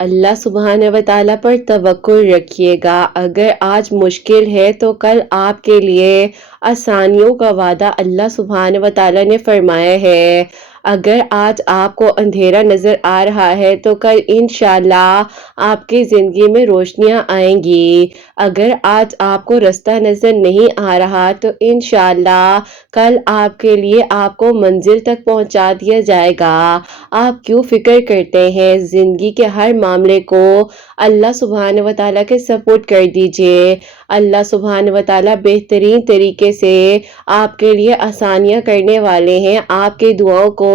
اللہ سبحانہ و تعالیٰ پر توکل رکھیے گا۔ اگر آج مشکل ہے تو کل آپ کے لیے آسانیوں کا وعدہ اللہ سبحانہ و تعالیٰ نے فرمایا ہے۔ اگر آج آپ کو اندھیرا نظر آ رہا ہے تو کل انشاءاللہ آپ کی زندگی میں روشنیاں آئیں گی۔ اگر آج آپ کو رستہ نظر نہیں آ رہا تو انشاءاللہ کل آپ کے لیے آپ کو منزل تک پہنچا دیا جائے گا۔ آپ کیوں فکر کرتے ہیں؟ زندگی کے ہر معاملے کو اللہ سبحانہ و تعالیٰ کے سپورٹ کر دیجئے۔ اللہ سبحانہ و تعالیٰ بہترین طریقے سے آپ کے لیے آسانیاں کرنے والے ہیں، آپ کی دعاؤں کو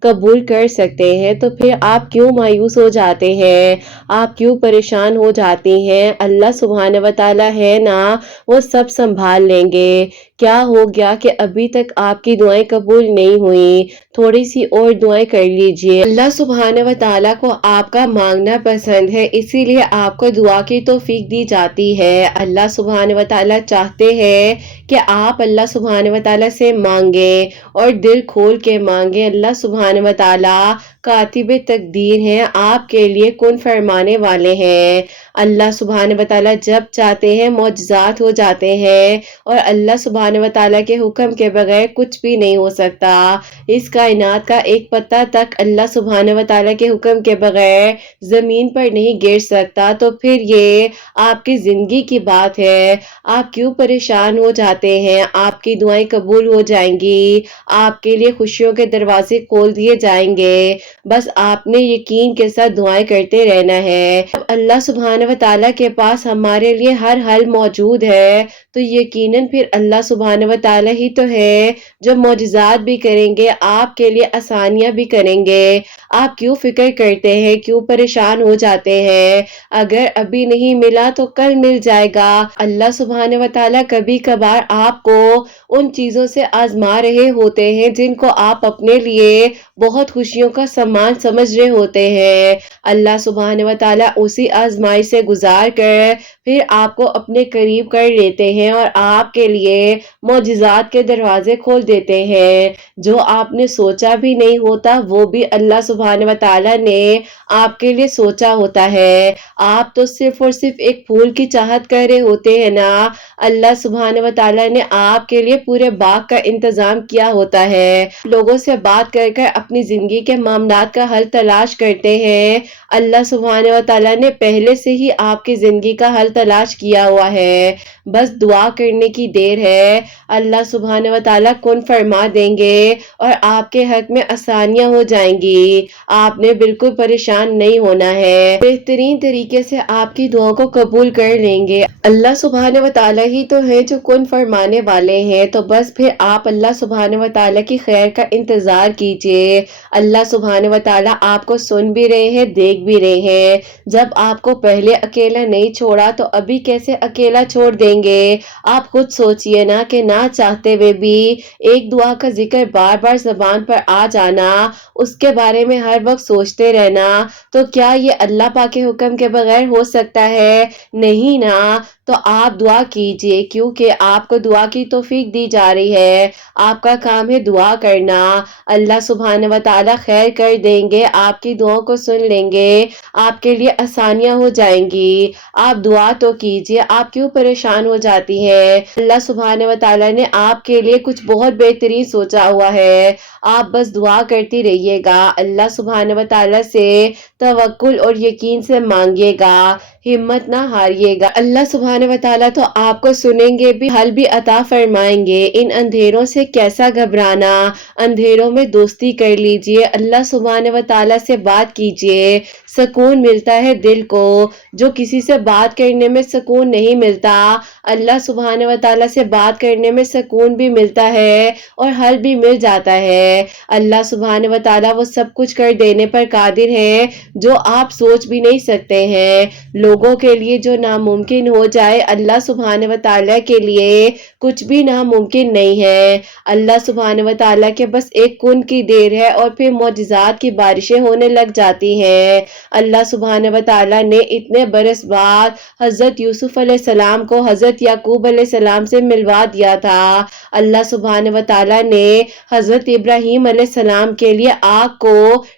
قبول کر سکتے ہیں۔ تو پھر آپ کیوں مایوس ہو جاتے ہیں؟ آپ کیوں پریشان ہو جاتی ہیں؟ اللہ سبحانہ و تعالیٰ ہے نا، وہ سب سنبھال لیں گے۔ کیا ہو گیا کہ ابھی تک آپ کی دعائیں قبول نہیں ہوئیں؟ تھوڑی سی اور دعائیں کر لیجئے۔ اللہ سبحانہ و تعالیٰ کو آپ کا مانگنا پسند ہے، اسی لیے آپ کو دعا کی توفیق دی جاتی ہے۔ اللہ سبحانہ و تعالیٰ چاہتے ہیں کہ آپ اللہ سبحانہ و تعالیٰ سے مانگیں اور دل کھول کے مانگیں۔ اللہ سبحانہ و تعالیٰ کاتب تقدیر ہیں، آپ کے لیے کن فرمانے والے ہیں۔ اللہ سبحانہ و تعالیٰ جب چاہتے ہیں معجزات ہو جاتے ہیں، اور اللہ سبحانہ و تعالیٰ کے حکم کے بغیر کچھ بھی نہیں ہو سکتا۔ اس کائنات کا ایک پتہ تک اللہ سبحانہ و تعالیٰ کے حکم کے بغیر زمین پر نہیں گر سکتا۔ تو پھر یہ آپ کی زندگی کی بات ہے، آپ کیوں پریشان ہو جاتے ہیں؟ آپ کی دعائیں قبول ہو جائیں گی، آپ کے لیے خوشیوں کے دروازے کھول دیے جائیں گے۔ بس آپ نے یقین کے ساتھ دعائیں کرتے رہنا ہے۔ اب اللہ سبحانہ و تعالیٰ کے پاس ہمارے لیے ہر حل موجود ہے، تو یقیناً پھر اللہ سبحانہ و تعالیٰ ہی تو ہے جو معجزات بھی کریں گے، آپ کے لیے آسانیاں بھی کریں گے۔ آپ کیوں فکر کرتے ہیں؟ کیوں پریشان ہو جاتے ہیں؟ اگر ابھی نہیں ملا تو کل مل جائے گا۔ اللہ سبحانہ و تعالیٰ کبھی کبھار آپ کو ان چیزوں سے آزما رہے ہوتے ہیں جن کو آپ اپنے لیے بہت خوشیوں کا سامان سمجھ رہے ہوتے ہیں۔ اللہ سبحانہ و تعالیٰ اسی آزمائش سے گزار کر پھر آپ کو اپنے قریب کر لیتے ہیں اور آپ کے لیے معجزات کے دروازے کھول دیتے ہیں۔ جو آپ نے سوچا بھی نہیں ہوتا وہ بھی اللہ سبحانہ و تعالیٰ نے آپ کے لیے سوچا ہوتا ہے۔ آپ تو صرف اور صرف ایک پھول کی چاہت کر رہے ہوتے ہیں نا، اللہ سبحانہ و تعالیٰ نے آپ کے لیے پورے باغ کا انتظام کیا ہوتا ہے۔ لوگوں سے بات کر کر اپنی زندگی کے معاملات کا حل تلاش کرتے ہیں، اللہ سبحانہ و تعالیٰ نے پہلے سے ہی آپ کی زندگی کا حل تلاش کیا ہوا ہے۔ بس دعا کرنے کی دیر ہے، اللہ سبحانہ و تعالیٰ کن فرما دیں گے اور آپ کے حق میں آسانیاں ہو جائیں گی۔ آپ نے بالکل پریشان نہیں ہونا ہے، بہترین طریقے سے آپ کی دعاؤں کو قبول کر لیں گے۔ اللہ سبحانہ و تعالیٰ ہی تو ہے جو کن فرمانے والے ہیں، تو بس پھر آپ اللہ سبحانہ و تعالیٰ کی خیر کا انتظار کیجئے۔ اللہ سبحانہ و تعالیٰ آپ کو سن بھی رہے ہیں، دیکھ بھی رہے ہیں۔ جب آپ کو پہلے اکیلا نہیں چھوڑا تو ابھی کیسے اکیلا چھوڑ دیں گے؟ آپ خود سوچئے نا کہ نہ چاہتے ہوئے بھی ایک دعا کا ذکر بار بار زبان پر آ جانا، اس کے بارے میں ہر وقت سوچتے رہنا، تو کیا یہ اللہ پاک کے حکم کے بغیر ہو سکتا ہے؟ نہیں نا۔ تو آپ دعا کیجئے، کیونکہ آپ کو دعا کی توفیق دی جا رہی ہے۔ آپ کا کام ہے دعا کرنا، اللہ سبحانہ و تعالیٰ خیر کر دیں گے، آپ کی دعاؤں کو سن لیں گے، آپ کے لیے آسانیاں ہو جائیں گی۔ آپ دعا تو کیجئے، آپ کیوں پریشان ہو جاتی ہیں؟ اللہ سبحانہ و تعالیٰ نے آپ کے لیے کچھ بہت بہترین سوچا ہوا ہے۔ آپ بس دعا کرتی رہیے گا، اللہ سبحانہ و تعالیٰ سے توکل اور یقین سے مانگیے گا، ہمت نہ ہاریے گا۔ اللہ سبحانہ و تعالیٰ تو آپ کو سنیں گے بھی، حل بھی عطا فرمائیں گے۔ ان اندھیروں سے کیسا گھبرانا، اندھیروں میں دوستی کر لیجئے، اللہ سبحانہ و تعالیٰ سے بات کیجئے، سکون ملتا ہے دل کو۔ جو کسی سے بات کرنے میں سکون نہیں ملتا، اللہ سبحانہ و تعالیٰ سے بات کرنے میں سکون بھی ملتا ہے اور حل بھی مل جاتا ہے۔ اللہ سبحانہ و تعالیٰ وہ سب کچھ کر دینے پر قادر ہے جو آپ سوچ بھی نہیں سکتے ہیں۔ لوگوں کے لیے جو ناممکن ہو جائے اللہ سبحانہ و تعالیٰ کے لیے کچھ بھی ناممکن نہیں ہے۔ اللہ سبحانہ و تعالیٰ کے بس ایک کن کی دیر ہے اور پھر معجزات کی بارشیں ہونے لگ جاتی ہیں۔ اللہ سبحانہ و تعالیٰ نے اتنے برس بعد حضرت یوسف علیہ السلام کو حضرت یعقوب علیہ السلام سے ملوا دیا تھا۔ اللہ سبحانہ و تعالیٰ نے حضرت ابراہیم علیہ السلام کے لیے آگ کو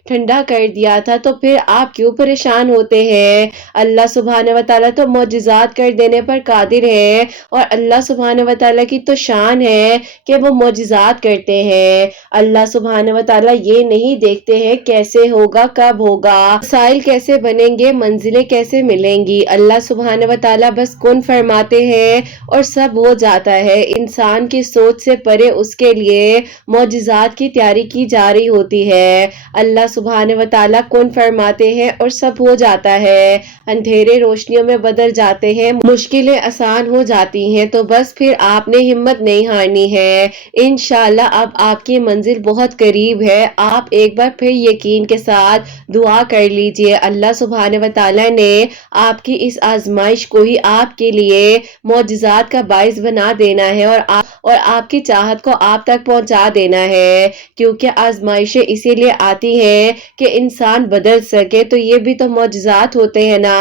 ٹھنڈا کر دیا تھا، تو پھر آپ کیوں پریشان ہوتے ہیں؟ اللہ سبحانہ و تعالیٰ تو معجزات کر دینے پر قادر ہے، اور اللہ سبحانہ و تعالیٰ کی تو شان ہے کہ وہ معجزات کرتے ہیں۔ اللہ سبحانہ و تعالیٰ یہ نہیں دیکھتے ہیں کیسے ہوگا، کب ہوگا، مسائل کیسے بنیں گے، منزلیں کیسے ملیں گی۔ اللہ سبحانہ و تعالیٰ بس کن فرماتے ہیں اور سب ہو جاتا ہے۔ انسان کی سوچ سے پرے اس کے لیے معجزات کی تیاری کی جا رہی ہوتی ہے۔ اللہ سبحانہ و تعالیٰ کن فرماتے ہیں اور سب ہو جاتا ہے۔ اندھیرے روشنیوں میں بدل جاتے ہیں، مشکلیں آسان ہو جاتی ہیں، تو بس پھر آپ نے ہمت نہیں ہارنی ہے۔ انشاءاللہ اب آپ کی منزل بہت قریب ہے۔ آپ ایک بار پھر یقین کے ساتھ دعا کر لیجئے۔ اللہ سبحانہ و تعالیٰ نے آپ کی اس آزمائش کو ہی آپ کے لیے معجزات کا باعث بنا دینا ہے، اور آپ کی چاہت کو آپ تک پہنچا دینا ہے، کیونکہ آزمائشیں اسی لیے آتی ہیں کہ انسان بدل سکے۔ تو یہ بھی تو معجزات ہوتے ہیں نا۔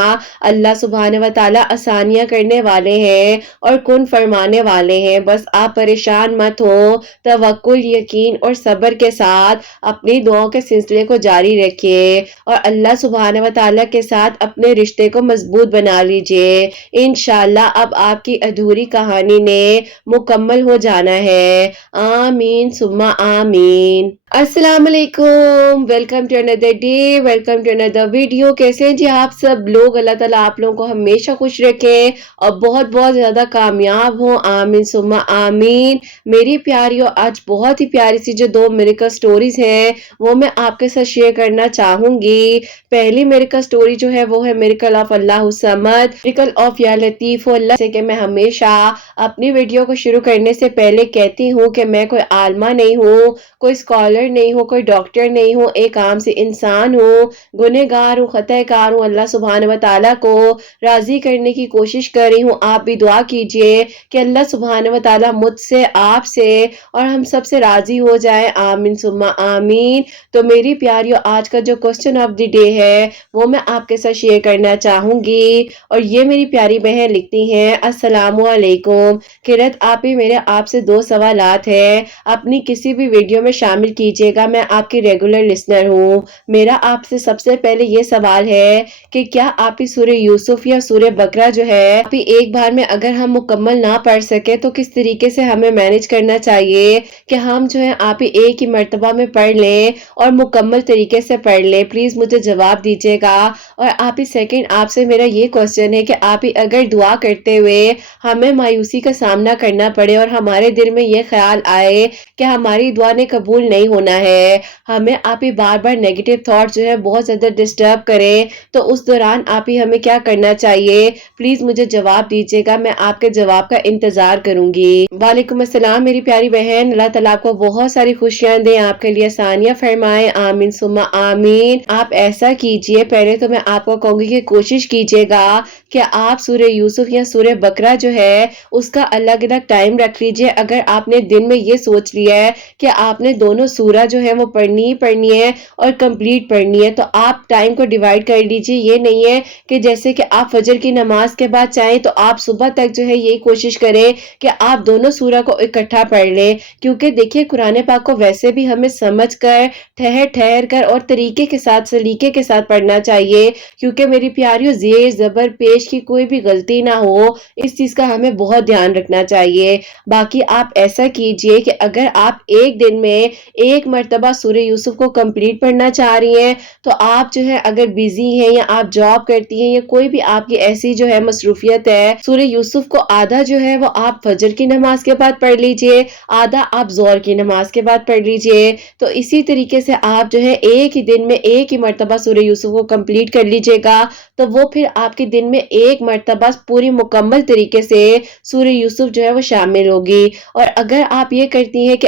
اللہ سبحانہ و تعالیٰ آسانیاں کرنے والے ہیں اور کن فرمانے والے ہیں۔ بس آپ پریشان مت ہو، توکل، یقین اور صبر کے ساتھ اپنی دعاؤں کے سلسلے کو جاری رکھیے، اور اللہ سبحانہ و تعالیٰ کے ساتھ اپنے رشتے کو مضبوط بنا لیجئے۔ انشاءاللہ اب آپ کی ادھوری کہانی نے مکمل ہو جانا ہے۔ آمین ثم آمین۔ السلام علیکم، ویلکم ٹو اندر ڈے، ویلکم ٹو اندر ویڈیو۔ کیسے ہیں جی آپ سب لوگ؟ اللہ تعالیٰ آپ لوگوں کو ہمیشہ خوش رکھیں اور بہت بہت زیادہ کامیاب ہوں، آمین ثم آمین۔ میری پیاریوں، آج بہت ہی پیاری سی جو 2 میریکل سٹوریز ہیں وہ میں آپ کے ساتھ شیئر کرنا چاہوں گی۔ پہلی میریکل سٹوری جو ہے وہ ہے miracle of Allah al Samad, miracle of یا لطیف اللہ، جیسے کہ میں ہمیشہ اپنی ویڈیو کو شروع کرنے سے پہلے کہتی ہوں کہ میں کوئی عالمہ نہیں ہوں، کوئی اسکالر نہیں ہوں، کوئی ڈاکٹر نہیں ہوں، ایک عام سی انسان ہوں، گنہگار ہوں، خطا کار ہوں۔ اللہ سبحانہ و تعالیٰ کو راضی کرنے کی کوشش کر رہی ہوں۔ آپ بھی دعا کیجئے کہ اللہ سبحانہ و تعالیٰ مجھ سے، آپ سے اور ہم سب سے راضی ہو جائے، آمین ثم آمین۔ تو میری پیاریوں، آج کا جو کوسچن آف دی ڈے ہے وہ میں آپ کے ساتھ شیئر کرنا چاہوں گی، اور یہ میری پیاری بہن لکھتی ہیں، السلام علیکم قرت آپی، میرے آپ سے 2 سوالات ہیں، اپنی کسی بھی ویڈیو میں شامل کیجئے گا، میں آپ کی ریگولر لسنر ہوں۔ میرا آپ سے سب سے پہلے یہ سوال ہے کہ کیا آپ سورہ یوسف یا سورہ بقرہ جو ہے ایک بار میں اگر ہم مکمل نہ پڑھ سکے تو کس طریقے سے ہمیں مینج کرنا چاہیے کہ ہم جو ہے آپ ایک ہی مرتبہ میں پڑھ لیں اور مکمل طریقے سے پڑھ لیں؟ پلیز مجھے جواب دیجیے گا۔ اور آپ سیکنڈ، آپ سے میرا یہ کوسچن ہے کہ آپ اگر دعا کرتے ہوئے ہمیں مایوسی کا سامنا کرنا پڑے اور ہمارے دل میں یہ خیال آئے کہ ہماری دعا نے قبول نہیں ہونا ہے، ہمیں آپ بار بار نیگیٹو تھاٹ جو ہے بہت زیادہ ڈسٹرب کریں، تو اس دوران آپ ہمیں کیا کرنا چاہیے؟ پلیز مجھے جواب دیجیے گا، میں آپ کے جواب کا انتظار کروں گی۔ وعلیکم السلام میری پیاری بہن، اللہ تعالیٰ آپ کو بہت ساری خوشیاں دیں، آپ کے لیے آسانیاں فرمائے، آمین ثم آمین۔ آپ ایسا کیجئے، پہلے تو میں آپ کو کہوں گی کہ کوشش کیجئے گا کہ آپ سورہ یوسف یا سورہ بقرہ جو ہے اس کا الگ الگ ٹائم رکھ لیجئے۔ اگر آپ نے دن میں یہ سوچ لیا ہے کہ آپ نے دونوں سورہ جو ہے وہ پڑھنی ہے اور کمپلیٹ پڑھنی ہے، تو آپ ٹائم کو ڈیوائیڈ کر لیجئے۔ یہ نہیں ہے کہ جیسے کہ آپ فجر کی نماز کے بعد چاہیں تو آپ صبح تک جو ہے یہی کوشش کریں کہ آپ دونوں سورہ کو اکٹھا پڑھ لیں، کیونکہ دیکھیے قرآن پاک کو ویسے بھی ہمیں سمجھ کر، ٹھہر کر اور طریقے کے ساتھ، سلیقے کے ساتھ پڑھنا چاہیے، کیونکہ میری پیاریوں زیر زبر پیش کی کوئی بھی غلطی نہ ہو، اس چیز کا ہمیں بہت دھیان رکھنا چاہیے۔ باقی آپ ایسا کیجئے کہ اگر آپ ایک دن میں ایک مرتبہ سورہ یوسف کو کمپلیٹ پڑھنا چاہ رہی ہیں تو آپ جو ہے اگر بیزی ہیں یا آپ جاب کرتی ہیں یا کوئی بھی آپ کی ایسی جو ہے مصروفیت ہے، سورہ یوسف کو آدھا جو ہے وہ آپ فجر کی نماز کے بعد پڑھ لیجئے، آدھا آپ ظہر کی نماز کے بعد پڑھ لیجئے۔ تو اسی طریقے سے آپ جو ہے ایک ہی دن میں ایک ہی مرتبہ سورہ یوسف کو کمپلیٹ کر لیجئے گا، تو وہ پھر آپ کے دن میں ایک مرتبہ پوری مکمل طریقے سے سورہ یوسف جو ہے وہ شامل ہوگی۔ اور اگر آپ یہ کرتی ہیں کہ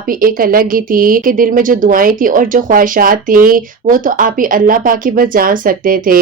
آپ ہی ایک الگ ہی تھی کہ دل میں جو دعائیں تھی اور جو خواہشات تھی وہ تو آپ ہی اللہ پاک ہی بس جان سکتے تھے۔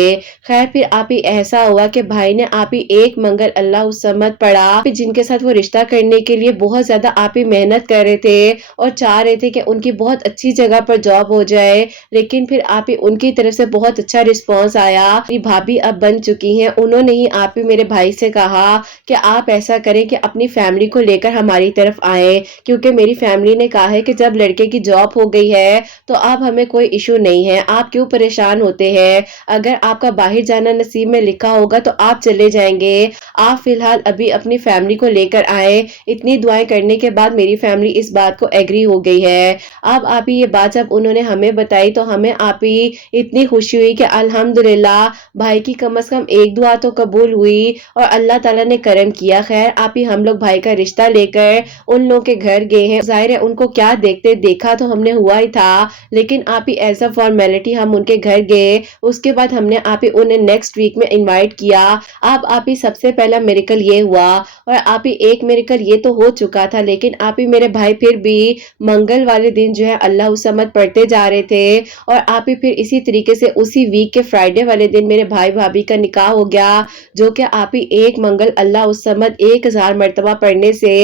خیر پھر آپ ہی ایسا ہوا کہ بھائی نے آپ ہی ایک منگل اللہ الصمد پڑھا، جن کے ساتھ وہ رشتہ کرنے کے لیے بہت زیادہ آپ ہی محنت کر رہے تھے اور چاہ رہے تھے کہ ان کی بہت اچھی جگہ پر جاب ہو جائے، لیکن پھر آپ ہی ان کی طرف سے بہت اچھا رسپانس آیا۔ میری بھابھی اب بن چکی ہیں، انہوں نے ہی آپ ہی میرے بھائی سے کہا کہ آپ ایسا کریں کہ اپنی فیملی کو لے کر ہماری طرف آئیں، کیونکہ میری فیملی نے کہا ہے کہ جب لڑکے کی جاب ہو گئی ہے تو اب ہمیں کوئی ایشو نہیں ہے، آپ کیوں پریشان ہوتے ہیں؟ اگر آپ کا باہر جانا نصیب میں لکھا ہوگا تو آپ چلے جائیں گے، آپ فی الحال ابھی اپنی فیملی کو لے کر آئے۔ اتنی دعائیں کرنے کے بعد میری فیملی اس بات کو ایگری ہو گئی ہے۔ اب آپ ہی یہ بات جب انہوں نے ہمیں بتائی تو ہمیں آپ ہی اتنی خوشی ہوئی کہ الحمدللہ بھائی کی کم از کم ایک دعا تو قبول ہوئی اور اللہ تعالیٰ نے کرم کیا۔ خیر آپ ہی ہم لوگ بھائی کا رشتہ لے کر ان لوگوں کے گھر گئے ہیں، ظاہر ہے ان کو کیا دیکھتے، دیکھا تو ہم نے ہوا ہی تھا، لیکن آپ ہی ایز اے فارمیلٹی ہم ان کے گھر گئے۔ اس کے بعد ہم نے آپ ہی انہیں نیکسٹ ویک میں انوائٹ کیا۔ اب آپ ہی سب سے پہلا میریکل یہ ہوا، اور آپ ہی ایک میریکل یہ تو ہو چکا تھا، لیکن آپ ہی میرے بھائی پھر بھی منگل والے دن جو ہے اللہ الصمد پڑھتے جا رہے تھے، اور آپ ہی پھر اسی طریقے سے اسی ویک کے فرائیڈے والے دن میرے بھائی بھابھی کا نکاح ہو گیا، جو کہ آپ ہی ایک منگل اللہ الصمد 1000 مرتبہ پڑھنے سے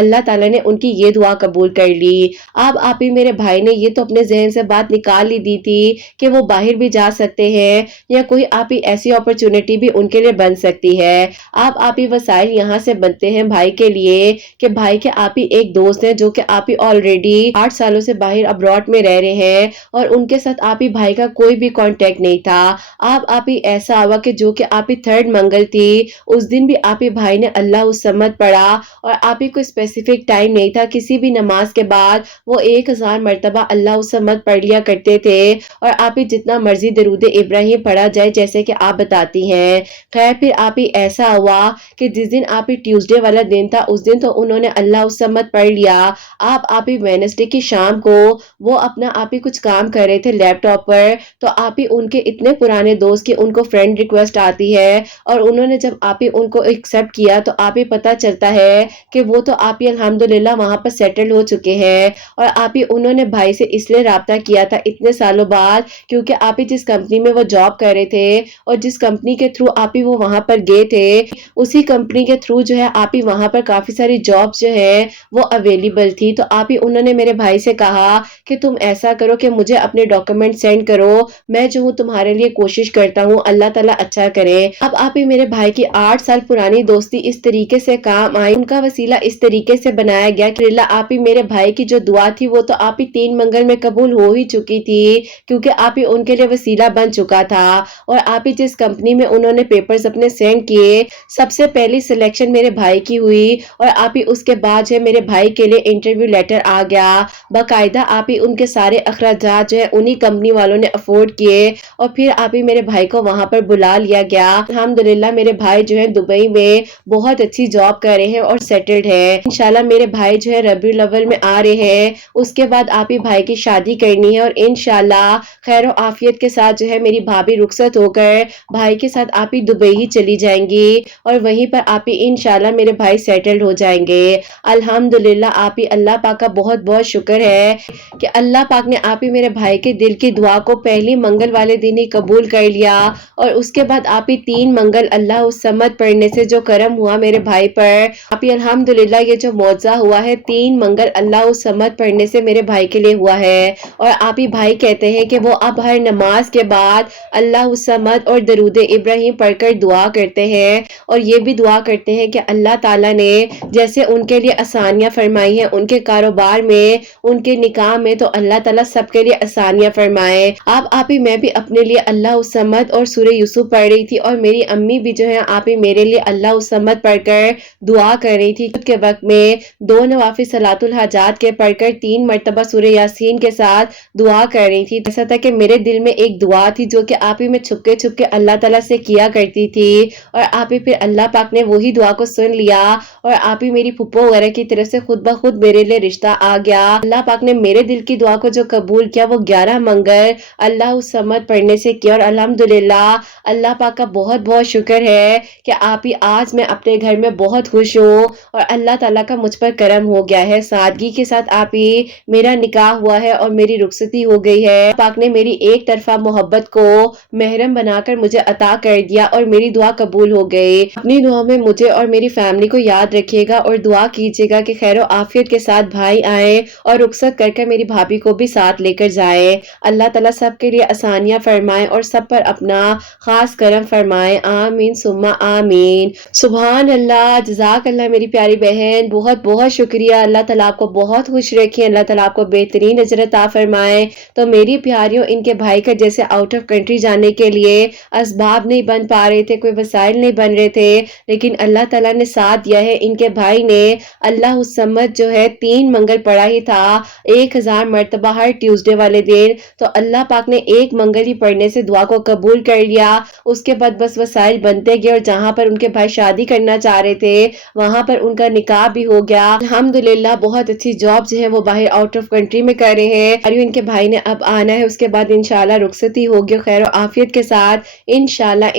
اللہ تعالیٰ نے ان کی یہ دعا قبول کر لی۔ اب آپ ہی میرے بھائی نے یہ تو اپنے ذہن سے بات نکال ہی دی تھی کہ وہ باہر بھی جا سکتے ہیں یا کوئی آپ ہی ایسی اپرچونٹی بھی ان کے لیے بن سکتی ہے۔ اب آپ ہی وسائل یہاں سے بنتے ہیں بھائی کے لیے کہ بھائی کے آپ ہی ایک دوست ہیں جو کہ آپ ہی آلریڈی 8 سالوں سے باہر ابراڈ میں رہ رہے ہیں، اور ان کے ساتھ آپ ہی بھائی کا کوئی بھی کانٹیکٹ نہیں تھا۔ اب آپ ہی ایسا ہوا کہ جو کہ آپ ہی 3rd منگل تھی، اس دن بھی آپ ہی بھائی نے اللہ الصمد پڑھا، اور آپ ہی کو اسپیسیفک ٹائم نہیں تھا، کسی بھی نماز کے بعد وہ 1000 مرتبہ اللہ الصمد پڑھ لیا کرتے تھے، اور آپ ہی جتنا مرضی درود ابراہیم پڑھا جائے جیسے کہ آپ بتاتی ہیں۔ خیر پھر آپ ہی ایسا ہوا کہ جس دن آپ ہی ٹیوزڈے والا دن تھا اس دن تو انہوں نے اللہ الصمد پڑھ لیا۔ آپ ہی وینسڈے کی شام کو وہ اپنا آپ ہی کچھ کام کر رہے تھے لیپ ٹاپ پر، تو آپ ہی ان کے اتنے پرانے دوست کی ان کو فرینڈ ریکویسٹ آتی ہے، اور انہوں نے جب آپ ہی ان کو ایکسپٹ کیا تو آپ ہی پتہ چلتا ہے کہ وہ تو آپ ہی الحمدللہ وہاں پر سیٹل ہو چکے ہیں، اور آپ ہی انہوں نے بھائی سے اس لیے رابطہ کیا تھا اتنے سالوں بعد کیونکہ آپ ہی جس کمپنی میں وہ جاب کر رہے تھے اور جس کمپنی کے تھرو آپ ہی وہ وہاں پر گئے تھے، اسی کمپنی کے تھرو جو ہے آپ ہی وہاں پر کافی ساری جابس جو ہے وہ اویلیبل تھی۔ تو آپ ہی انہوں نے میرے بھائی سے کہا کہ تم ایسا کرو کہ مجھے اپنے ڈاکومنٹ سینڈ کرو، میں جو ہوں تمہارے لیے کوشش کرتا ہوں، اللہ تعالیٰ اچھا کرے۔ اب آپ ہی میرے بھائی کی 8 سال پرانی دوستی اس طریقے سے کام آئی، ان کا وسیلہ اس طریقے سے بنایا گیا کہ اللہ آپ ہی میرے بھائی کی جو دعا تھی وہ تو آپ ہی 3 منگل میں قبول ہو ہی چکی تھی، کیونکہ آپ ہی ان کے لیے وسیلہ بن چکا تھا، اور آپ ہی جس کمپنی میں انہوں نے پیپرز اپنے سینڈ کیے سب سے پہلی سلیکشن میرے بھائی کی ہوئی، اور آپ ہی اس کے بعد جو ہے میرے بھائی کے لیے انٹرویو لیٹر آ گیا، باقاعدہ آپ ہی ان کے سارے اخراجات جو ہے انہی کمپنی والوں نے افورڈ کیے، اور پھر آپ ہی میرے بھائی کو وہاں پر بلا لیا گیا۔ الحمدللہ میرے بھائی جو ہے دبئی میں بہت اچھی جاب کر رہے ہیں اور سیٹلڈ ہے۔ انشاءاللہ میرے بھائی جو ہے ربیع الاول میں آ رہے ہیں، اس کے بعد آپ ہی بھائی کی شادی کرنی ہے، اور انشاءاللہ خیر و عافیت کے ساتھ جو ہے میری بھابھی رخصت ہو کر بھائی کے ساتھ آپ ہی دبئی ہی چلی جائیں گی، اور وہیں پر آپ ہی انشاءاللہ میرے بھائی سیٹلڈ ہو جائیں گے۔ الحمدللہ آپ ہی اللہ پاک کا بہت بہت شکر ہے کہ اللہ پاک نے آپ ہی میرے بھائی کے دل کی دعا کو پہلی منگل والے دن ہی قبول کر لیا، اور اس کے بعد آپ ہی 3 منگل اللہ الصمد پڑھنے سے جو کرم ہوا میرے بھائی پر، آپ ہی الحمدللہ یہ جو معجزہ ہوا ہے 3 منگل اللہ الصمد پڑھنے سے میرے بھائی کے لیے ہوا ہے، اور آپ ہی بھائی کہتے ہیں کہ وہ اب ہر نماز کے بعد اللہ الصمد اور درود ابراہیم پڑھ کر دعا کرتے ہیں، اور یہ بھی دعا کرتے ہیں کہ اللہ تعالیٰ نے جیسے ان کے لیے آسانیاں فرمائی ہیں ان کے کاروبار میں، ان کے نکاح میں، تو اللہ تعالیٰ سب کے لیے آسانیاں فرمائے۔ اب آپ ہی میں بھی اپنے لیے اللہ الصمد اور سورہ یوسف پڑھ رہی تھی، اور میری امی بھی جو ہے آپ ہی میرے لیے اللہ الصمد پڑھ کر دعا کر رہی تھی خود کے وقت میں 2 نوافل صلاۃ الحاجات کے پڑھ کر 3 مرتبہ سورہ یاسین کے ساتھ دعا کر رہی تھی۔ ایسا تھا کہ میرے دل میں ایک دعا تھی جو کہ آپ ہی میں چھپکے چھپکے اللہ تعالیٰ سے کیا کرتی تھی، اور آپ ہی پھر اللہ پاک نے وہی دعا کو سن لیا، اور آپ ہی میری پھپھو وغیرہ کی طرف سے خود بخود میرے لیے رشتہ آ گیا۔ اللہ پاک نے میرے دل کی دعا کو جو قبول کیا وہ 11 منگل اللہ الصمد پڑھنے سے کیا، اور الحمدللہ اللہ پاک کا بہت بہت شکر ہے کہ آپ ہی آج میں اپنے گھر میں بہت خوش ہوں، اور اللہ تعالیٰ کا مجھ پر کرم ہو گیا ہے، سادگی کے ساتھ آپ ہی میرا نکاح ہوا ہے اور میری رخصتی ہو گئی ہے۔ پاک نے میری ایک طرفہ محبت کو محرم بنا کر مجھے عطا کر دیا اور میری دعا قبول ہو گئی۔ اپنی دعا میں مجھے اور میری فیملی کو یاد رکھیے گا اور دعا کیجیے گا کہ خیر و عافیت کے ساتھ بھائی آئے اور رخصت کر کے میری بھابھی کو بھی ساتھ لے کر جائے۔ اللہ تعالیٰ سب کے لیے آسانیاں فرمائے اور سب پر اپنا خاص کرم فرمائے، آمین ثم آمین۔ سبحان اللہ، جزاک اللہ میری پیاری بہن، بہت بہت شکریہ۔ اللہ تعالیٰ آپ کو بہت خوش رکھے، اللہ تعالیٰ آپ کو بہترین اجر عطا فرمائے۔ تو میری پیاریوں، ان کے بھائی کا جیسے آؤٹ آف کنٹری جانے کے لیے اسباب نہیں بن پا رہے تھے، کوئی وسائل نہیں بن رہے تھے، لیکن اللہ تعالیٰ نے ساتھ دیا ہے۔ ان کے بھائی نے اللہ الصمد جو ہے 3 منگل پڑھا ہی تھا 1000 مرتبہ ہر ٹیوزڈے والے دن، تو اللہ پاک نے ایک منگل ہی پڑھنے سے دعا کو قبول کر لیا۔ اس کے بعد بس وسائل بنتے گئے اور جہاں پر ان کے بھائی شادی کرنا چاہ رہے تھے وہاں پر ان کا نکاح بھی ہو گیا۔ الحمدللہ بہت اچھی جاب جو ہے وہ باہر آؤٹ آف کنٹری میں کر رہے ہیں اور ان کے بھائی نے اب آنا ہے، اس کے بعد انشاءاللہ رخصتی ہوگی خیر و عافیت کے ساتھ۔ انشاءاللہ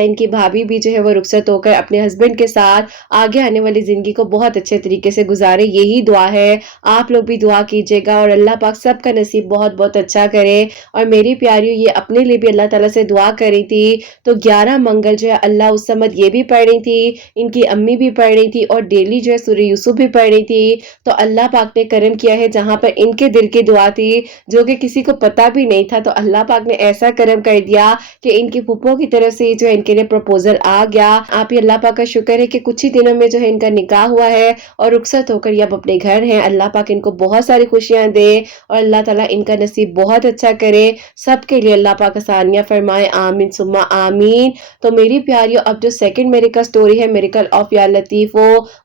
ان کی بھابھی بھی جو ہے وہ رخصت ہو کر اپنے ہسبینڈ کے ساتھ آگے آنے والی زندگی کو بہت اچھے طریقے سے گزارے، یہی دعا ہے۔ آپ لوگ بھی دعا کیجیے گا اور اللہ پاک سب کا نصیب بہت بہت اچھا کرے۔ اور میری پیاریوں، یہ اپنے لیے بھی اللہ تعالیٰ سے دعا کر رہی تھی، تو 11 منگل جو ہے اللہ الصمد یہ بھی پڑھ رہی تھی، ان کی امی بھی پڑھ رہی تھی اور ڈیلی جو ہے سورہ یوسف بھی پڑھ رہی تھی۔ تو اللہ پاک نے کرم کیا ہے، جہاں پر ان کے دل کی دعا تھی جو کہ کسی کو پتا بھی نہیں تھا، تو اللہ پاک نے ایسا کرم کر دیا کہ ان کی پھپھو کی طرف سے جو ہے ان کے لیے پروپوزل آ گیا۔ آپ ہی اللہ پاک کا شکر ہے کہ کچھ ہی دنوں میں جو ہے ان کا نکاح ہوا ہے اور رخصت ہو کر یہ اب اپنے گھر ہیں۔ اللہ پاک ان کو بہت ساری خوشیاں دے اور اللہ تعالیٰ ان کا نصیب بہت اچھا کرے، سب کے لیے اللہ پاک آسانیاں فرمائے، آمین ثم آمین۔ تو میری پیاریوں، اب جو سیکنڈ میریکل سٹوری ہے، میریکل آف یا لطیف،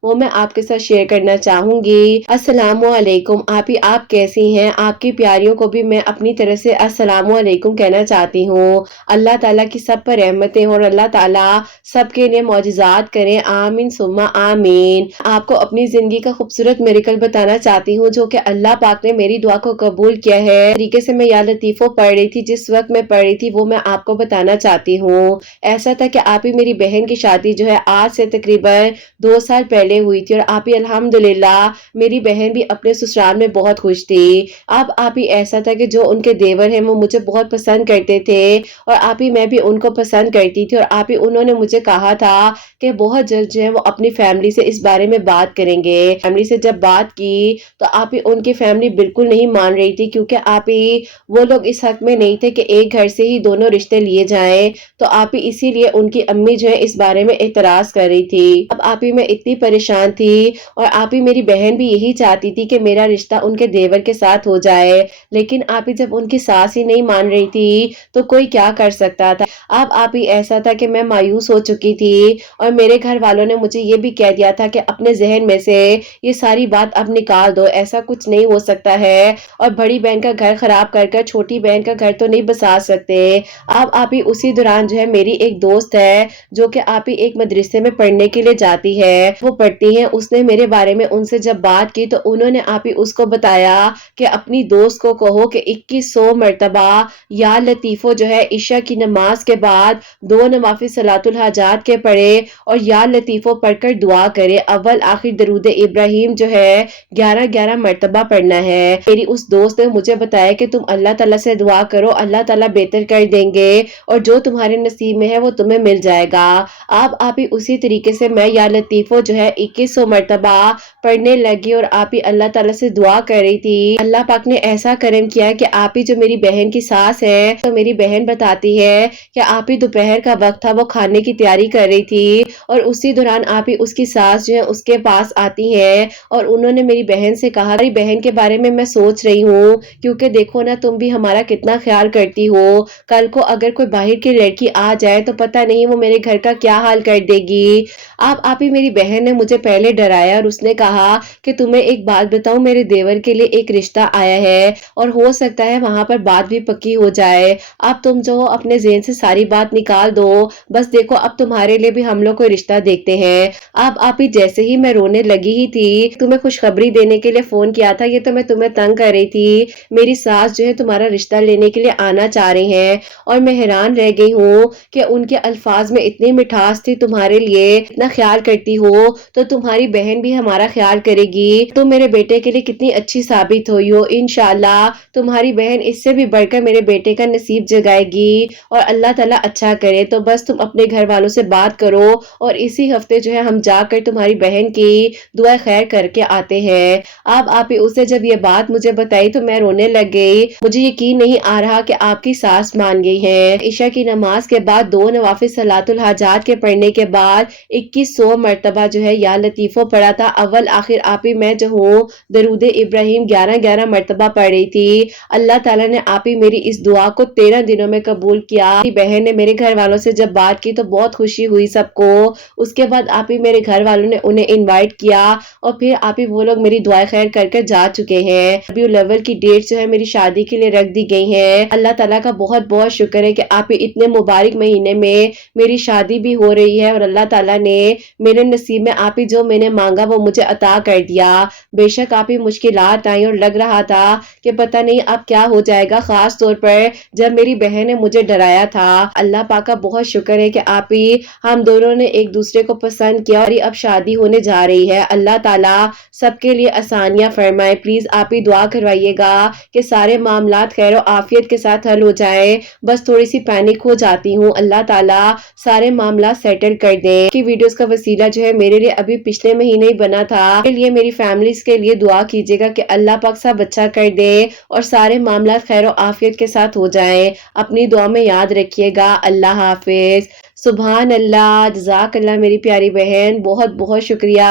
وہ میں آپ کے ساتھ شیئر کرنا چاہوں گی۔ السلام علیکم، آپ کیسی ہیں؟ آپ کی پیاریوں کو بھی میں اپنی طرف سے السلام علیکم کہنا چاہتی ہوں۔ اللہ تعالیٰ کی سب پر رحمتیں ہوں اور اللہ تعالیٰ سب کے لیے معجزات کریں، آمین ثم آمین۔ آپ کو اپنی زندگی کا خوبصورت میریکل بتانا چاہتی ہوں جو کہ اللہ پاک نے میری دعا کو قبول کیا ہے۔ طریقے سے میں یا لطیفو پڑھ رہی تھی، جس وقت میں پڑھ رہی تھی وہ میں آپ کو بتانا چاہتی ہوں۔ ایسا تھا کہ آپ ہی میری بہن کی شادی جو ہے آج سے تقریباً 2 سال پہلے ہوئی تھی اور آپ ہی الحمدللہ میری بہن بھی اپنے سسرال میں بہت خوش تھی۔ اب آپ ہی ایسا تھا کہ جو ان کے دیور ہیں وہ مجھے بہت پسند کرتے تھے اور آپ ہی میں بھی ان کو پسند کرتی تھی، اور آپ ہی انہوں نے مجھے کہا تھا کہ بہت جلد جو ہے وہ اپنی فیملی سے اس بارے میں بات کریں گے۔ فیملی سے جب بات کی تو آپ ہی ان کی فیملی بالکل نہیں مان رہی تھی، کیونکہ آپ ہی وہ لوگ اس حق میں نہیں تھے کہ ایک گھر سے ہی دونوں رشتے لیے جائیں، تو آپ ہی اسی لیے ان کی امی جو ہے اس بارے میں اعتراض کر رہی تھی۔ اب آپ ہی میں اتنی پریشان تھی اور آپ ہی میری بہن بھی یہی چاہتی تھی کہ میرا رشتہ ان کے دیور کے ساتھ ہو جائے، لیکن آپ ہی جب ان کی ساس ہی نہیں مان رہی تھی تو کوئی کیا کر سکتا تھا۔ اب آپ ہی ایسا تھا کہ میں مایوس ہو چکی تھی اور میرے گھر والوں نے مجھے یہ بھی کہہ دیا تھا کہ اپنے ذہن میں سے یہ ساری بات اب نکال دو، ایسا کچھ نہیں ہو سکتا ہے، اور بڑی بہن کا گھر خراب کر کر چھوٹی بہن کا گھر تو نہیں بسا سکتے۔ اب آپ ہی اسی دوران جو ہے میری ایک دوست ہے جو کہ آپ ہی ایک مدرسے میں پڑھنے کے لیے جاتی ہے، وہ پڑھتی ہیں، اس نے میرے بارے میں ان سے جب بات کی تو انہوں نے آپ ہی اس کو بتایا کہ اپنی دوست کو کہو کہ 2100 مرتبہ یا لطیفو جو ہے عشاء کی نماز کے بعد 2 نوافل صلاۃ الحاجات کے پڑھے اور یا لطیفو پڑھ کر دعا کرے، اول آخر درود ابراہیم جو ہے 11 مرتبہ پڑھنا ہے۔ میری اس دوست نے مجھے بتایا کہ تم اللہ تعالیٰ سے دعا کرو، اللہ تعالیٰ بہتر کر دیں گے اور جو تمہارے نصیب میں ہے وہ تمہیں مل جائے گا۔ آپ ہی اسی طریقے سے میں یا لطیفو جو ہے 2100 مرتبہ پڑھنے لگی اور آپ ہی اللہ تعالیٰ سے دعا کر رہی تھی۔ اللہ پاک نے ایسا کرم کیا کہ آپ ہی جو میری بہن کی ساس ہے، تو میری بہن بتاتی ہے کہ آپ ہی دوپہر کا وقت تھا، وہ کھانے کی تیاری کر رہی تھی اور اسی دوران آپ ہی اس کی ساس جو ہے اس کے پاس آتی ہے اور انہوں نے میری بہن سے کہا، میری بہن کے بارے میں سوچ رہی ہوں، کیونکہ دیکھو نا تم بھی ہمارا کتنا خیال کرتی ہو، کل کو اگر کوئی باہر کی لڑکی آ جائے تو پتہ نہیں وہ میرے گھر کا کیا حال کر دے گی۔ آپ ہی میری بہن نے مجھے پہلے ڈرایا اور اس نے کہا کہ تمہیں ایک بات بتاؤں، میرے دیور کے لیے ایک رشتہ آیا ہے اور ہو سکتا ہے وہاں پر بات بھی پکی ہو جائے، اب تم جو اپنے ذہن سے ساری بات نکال دو، بس دیکھو اب تمہارے لیے بھی ہم لوگ کوئی رشتہ دیکھتے ہیں۔ اب آپ ہی جیسے ہی میں رونے لگی ہی تھی، تمہیں خوشخبری دینے کے لیے فون کیا تھا، یہ تو میں تمہیں تنگ کر رہی تھی، میری ساس جو ہے تمہارا رشتہ لینے کے لیے آنا چاہ رہی ہیں اور میں حیران رہ گئی ہوں کہ ان کے الفاظ میں اتنی مٹھاس تھی، تمہارے لیے اتنا خیال کرتی ہو تو تمہاری بہن بھی ہمارا خیال کرے گی، تم میرے بیٹے کے لیے کتنی اچھی ثابت ہوئی ہو۔ انشاءاللہ تمہاری بہن اس سے بھی بڑھ کر میرے بیٹے کا نصیب جگائے گی اور اللہ تعالیٰ اچھا کرے۔ تو بس تم اپنے گھر والوں سے بات کرو اور اسی ہفتے جو ہے ہم جا کر تمہاری بہن کی دعا خیر کر کے آتے ہیں۔ اب آپ اسے جب یہ بات مجھے بتائی تو میں رونے لگ گئی۔ مجھے یقین نہیں آ رہا کہ آپ کی ساس مان گئی ہیں۔ عشاء کی نماز کے بعد 2 نوافل صلاۃ الحاجات کے پڑھنے کے بعد 2100 مرتبہ جو ہے یا لطیفہ پڑھا تھا۔ اول آخر آپ ہی میں جو ہوں درود ابراہیم 11 مرتبہ پڑھ رہی تھی۔ اللہ تعالیٰ نے آپ ہی میری اس دعا کو 13 دنوں میں قبول کیا۔ میری بہن نے میرے گھر والوں سے جب بات کی تو بہت خوشی ہوئی سب کو۔ اس کے بعد آپ ہی میرے گھر والوں نے انہیں انوائٹ کیا اور پھر آپ ہی وہ لوگ میری دعا خیر کر کے جا چکے ہیں۔ ربیع الاول کی ڈیٹ جو ہے میری شادی کے لیے رکھ دی گئی ہے۔ اللہ تعالیٰ کا بہت بہت شکر ہے کہ آپ ہی اتنے مبارک مہینے میں میری شادی بھی ہو رہی ہے اور اللہ تعالیٰ نے میرے نصیب میں آپ ہی جو میں نے مانگا وہ مجھے عطا کر دیا۔ بے شک آپ ہی مشکلات آئیں اور لگ رہا تھا کہ پتہ نہیں اب کیا ہو جائے گا، خاص طور پر جب میری بہن نے مجھے ڈرایا تھا۔ اللہ پاک کا بہت شکر ہے کہ آپ ہی ہم دونوں نے ایک دوسرے کو پسند کیا اور اب شادی ہونے جا رہی ہے۔ اللہ تعالیٰ سب کے لیے آسانیاں فرمائے۔ پلیز آپ ہی دعا کروائیے گا کہ سارے معاملات خیر و عافیت کے ساتھ حل ہو جائیں۔ بس تھوڑی سی پینک ہو جاتی ہوں، اللہ تعالیٰ سارے معاملات سیٹل کر دیں۔ کی ویڈیوز کا وسیلہ جو ہے میرے لیے ابھی پچھلے مہینے ہی بنا تھا، کے لیے میری فیملیز کے لیے دعا کیجیے گا کہ اللہ پاک سب اچھا کر دے اور سارے معاملات خیر و عافیت کے ساتھ ہو جائیں۔ اپنی دعا میں یاد رکھیے گا۔ اللہ حافظ۔ سبحان اللہ، جزاک اللہ میری پیاری بہن، بہت بہت شکریہ۔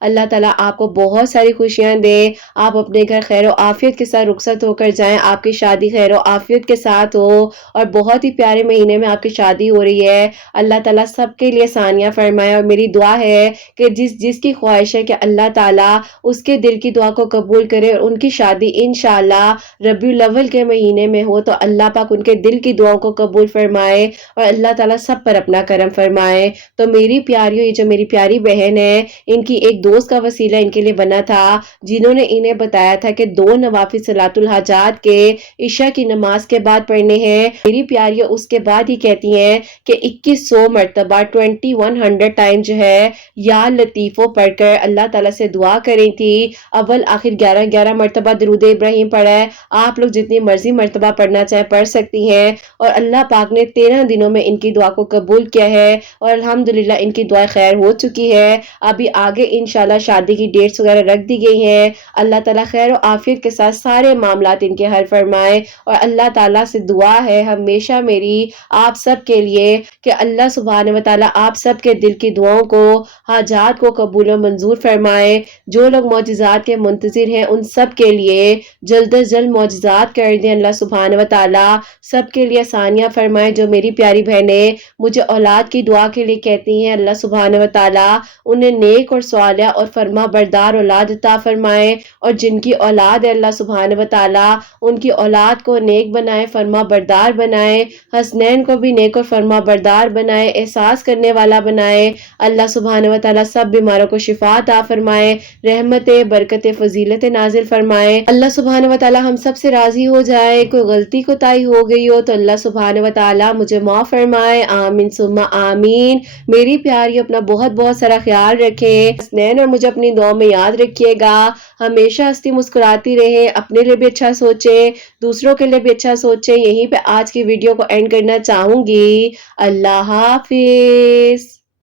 اللہ تعالیٰ آپ کو بہت ساری خوشیاں دے، آپ اپنے گھر خیر و عافیت کے ساتھ رخصت ہو کر جائیں، آپ کی شادی خیر و عافیت کے ساتھ ہو اور بہت ہی پیارے مہینے میں آپ کی شادی ہو رہی ہے۔ اللہ تعالیٰ سب کے لیے آسانیاں فرمائے اور میری دعا ہے کہ جس کی خواہش ہے کہ اللہ تعالیٰ اس کے دل کی دعا کو قبول کرے اور ان کی شادی انشاءاللہ ربیع الاول کے مہینے میں ہو، تو اللہ پاک ان کے دل کی دعاؤں کو قبول فرمائے اور اللہ تعالیٰ سب پر اپنا کرم فرمائے۔ تو میری پیاریوں، یہ جو میری پیاری بہن ہے، ان کی ایک دوست کا وسیلہ ان کے لیے بنا تھا جنہوں نے انہیں بتایا تھا کہ 2 نوافل صلاۃ الحاجات کے عشاء کی نماز کے بعد پڑھنے ہیں۔ میری پیاریوں اس کے بعد ہی کہتی ہیں کہ 2100 مرتبہ 2100 ٹائم جو ہے یا لطیفوں پڑھ کر اللہ تعالیٰ سے دعا کریں تھی۔ اول آخر 11 مرتبہ درود ابراہیم پڑھا ہے۔ آپ لوگ جتنی مرضی مرتبہ پڑھنا چاہے پڑھ سکتی ہیں اور اللہ پاک نے 13 دنوں میں ان کی دعا کو قبول کیا ہے اور الحمدللہ ان کی دعا خیر ہو چکی ہے۔ ابھی آگے انشاءاللہ شادی کی ڈیٹس وغیرہ رکھ دی گئی ہیں۔ اللہ تعالیٰ خیر و عافیت کے ساتھ سارے معاملات ان کے حل فرمائے اور اللہ تعالیٰ سے دعا ہے ہمیشہ میری آپ سب کے لیے کہ اللہ سبحانہ و تعالیٰ آپ سب کے دل کی دعاؤں کو، حاجات کو قبول و منظور فرمائے۔ جو لوگ معجزات کے منتظر ہیں ان سب کے لیے جلد از جلد معجزات کر دیں اللہ سبحانہ و تعالیٰ، سب کے لیے آسانیاں فرمائے۔ جو میری پیاری بہنیں مجھے اولاد کی دعا کے لیے کہتی ہیں، اللہ سبحانہ و تعالیٰ انہیں نیک اور صالح اور فرما بردار اولاد عطا فرمائے، اور جن کی اولاد ہے اللہ سبحانہ و تعالیٰ ان کی اولاد کو نیک بنائے، فرما بردار بنائے، حسنین کو بھی نیک اور فرما بردار بنائے، احساس کرنے والا بنائے۔ اللہ سبحانہ و تعالیٰ سب بیماروں کو شفا عطا فرمائے، رحمت برکت فضیلت نازل فرمائے۔ اللہ سبحانہ و تعالیٰ ہم سب سے راضی ہو جائے۔ کوئی غلطی کوتاہی ہو گئی ہو تو اللہ سبحانہ و تعالیٰ مجھے معاف فرمائے، آمین ثم آمین۔ میری پیاری اپنا بہت بہت سارا خیال رکھیں، حسنین اور مجھے اپنی دعاؤں میں یاد رکھیے گا۔ ہمیشہ ہنستی مسکراتی رہیں، اپنے لیے بھی اچھا سوچیں، دوسروں کے لیے بھی اچھا سوچیں۔ یہیں پہ آج کی ویڈیو کو اینڈ کرنا چاہوں گی۔ اللہ حافظ۔